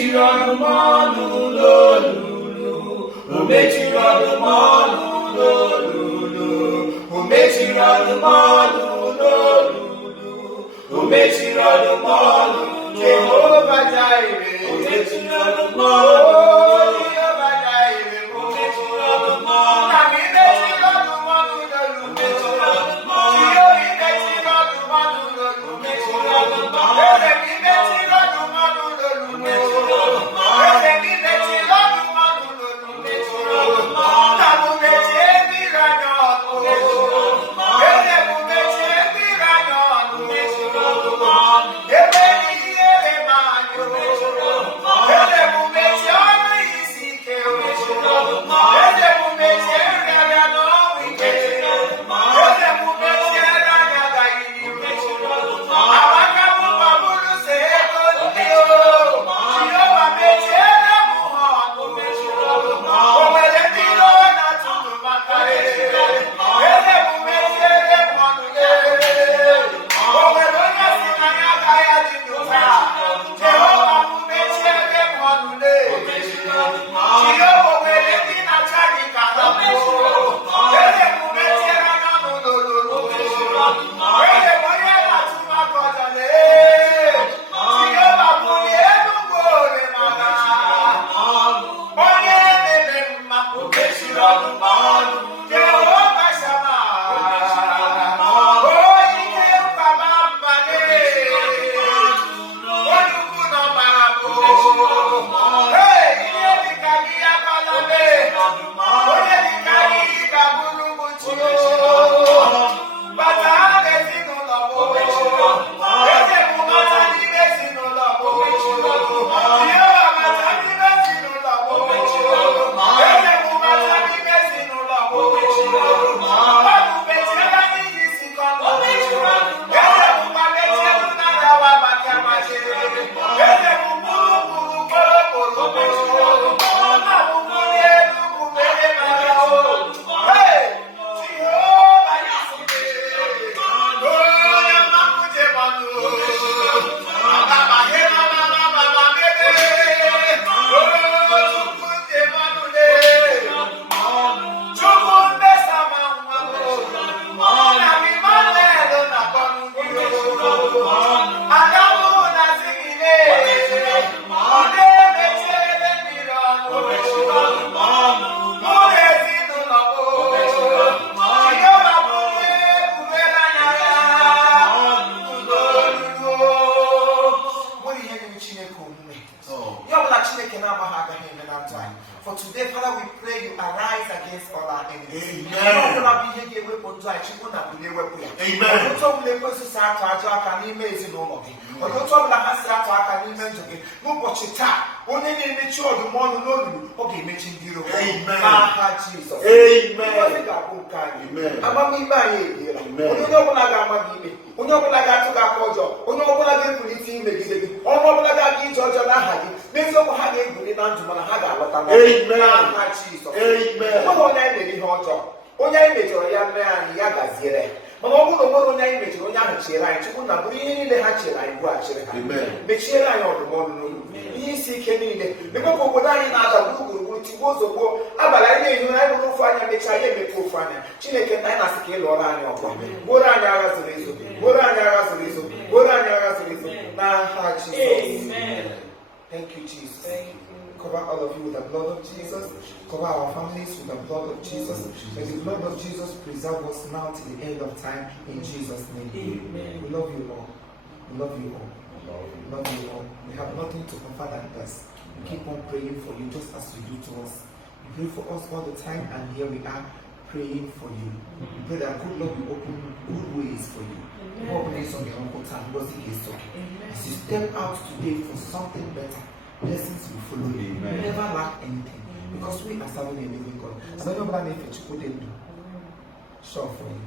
mechiri ọnụ m ọnụ n'olulu, o mechiri ọnụ m ọnụ n'olulu, o mechiri ọnụ m ọnụ n'olulu, o mechiri ọnụ m ọnụ Jehova Jireh, o mechiri ọnụ m ọnụ Jehova Jireh, o mechiri ọnụ m ọnụ na m mechiri ọnụ m ọnụ n'olulu, mechiri ọnụ m ọnụ Jehova mechiri ọnụ m ọnụ n'olulu, mechiri ọnụ m ọnụ eze m mechiri ọnụ m ọnụ n'olulu, mechiri ọnụ m ọnụ eze m mechiri ọnụ m ọnụ n'olulu, mechiri ọnụ m ọnụ na m mechie mmiri anya ọnụ, mechiri ọnụ m ọnụ eze m mechie mmiri anya ọnụ, mechiri ọnụ m ọnụ ebe n'ihere m anya, mechiri ọnụ m ọnụ eze m mechie ọnụ isi ike, mechiri ọnụ m ọnụ eze m mechie nrịarịa n'ọnwụ ike, mechiri ọnụ m ọnụ eze m mechie anya agaghị n'ihu, mechiri ọnụ m ọnụ amaka m gbaburu so ego ndị o Jehova mechiere m ha ọnụ, mechiri ọnụ m ọnụ o nwere ndị iro na-atụrụ maka eze m mechiere m ọnụ o nwere onye si na ya agaghị adị ndụ taa Jehova m mechiere m ọnụ Jehova nwere ndị na-acha gị ka ha eze m mechiere m ọnụ n'olulu eze m onye na-atụ maka ọjọ Jehova bulie elu mgbe mara onye na-eme mma o mechiri ọnụ m ọnụ Jehova Shama ike ụkaba mbale onye ukwu nọ mara bụ ihe dịka gị agbala onye dịka gị ga-abụrụ m chi bata n'ezinụlọ m eze m bata n'ime ezinụlọ m Jehova bata n'ime ezinụlọ m eze m bata n'ime ezinụlọ m mmadụ mechiela n'ihi isi kọnụ eze m gbamechielu n'arawa maka machiri eze m gburugburu kpolokpolo nna m bụrụ elu bụ mere mara Jehova isi onye mmanụ jemanụ Chukwu mmesa ma nwa na Emmanuel na Adamu na Zigide ude mechiere mmiri ọnụ mụ na ezinụlọ m Jehova bulie ebubere anya ya n'olulu nwere ihe nyere Chineke omume ihe ọbụla Chineke na-amaghị agaghị eme na ndụ anyị. For today, Father, we pray you arise against all our enemies. Ọtụtụ ọbụla ekwesịsị atụ ajọ aka n'ime ezinụlọ gị, ọtụtụ ọbụla ha si atụ aka n'ime ndụ gị n'ụbọchị taa onye na-emechi ọdụm ọnụ n'olulu ọ ga-emechi ndị iro n'aha Jizọs. Onye ga-abụ nke anyị amamihe anyị ebiela onye ọbụla ga-ama gị ikpe, onye ọbụla ga-atụ gị aka ọjọọ, onye ọbụla ga-ebulite imegide gị, onye ọbụla ga-aga ije ọjọọ n'aha gị n'eziokwu ha ga-ebuli na ndụ mana ha ga-alọta n'aha Jizọs. Onye onye anyị mere ihe ọjọọ, onye anyị mejọrọ ya mee anyị ya gaziere mana ọ bụrụ na onwere onye anyị mejọrọ onye ahụ chiere anyị Chukwu na bụrụ ihe niile ha chere anyị bughachiri ha mechiere anyị ọdụm ọnụ n'olu ihe isi ike niile emekwa obodo anyị na-ada gburugburu tigbuo ozugbo abalị anyị na-ehi ụra anyị bụrụ ofu anya mechaa ya emepe ofu anya Chineke nna anyị na-asị ka ị lụọrọ anyị ọgụ gbuoro anyị agha zoro ezo, gbuoro anyị agha zoro ezo, gbuoro anyị agha zoro ezo n'aha Jizọs. Thank you, Jesus. Cover all of you with the blood of Jesus. Cover our families with the blood of Jesus. May the blood of Jesus preserve us now to the end of time in Jesus' name. Amen. We love you all. We love you all. We love you all. We have nothing to offer than this. We keep on praying for you just as you do to us. You pray for us all the time, and here we are praying for you. We pray that good Lord will open good ways for you. As you step out today for something better, blessings will follow you. You never lack anything because we are serving a living God. So, sure for you.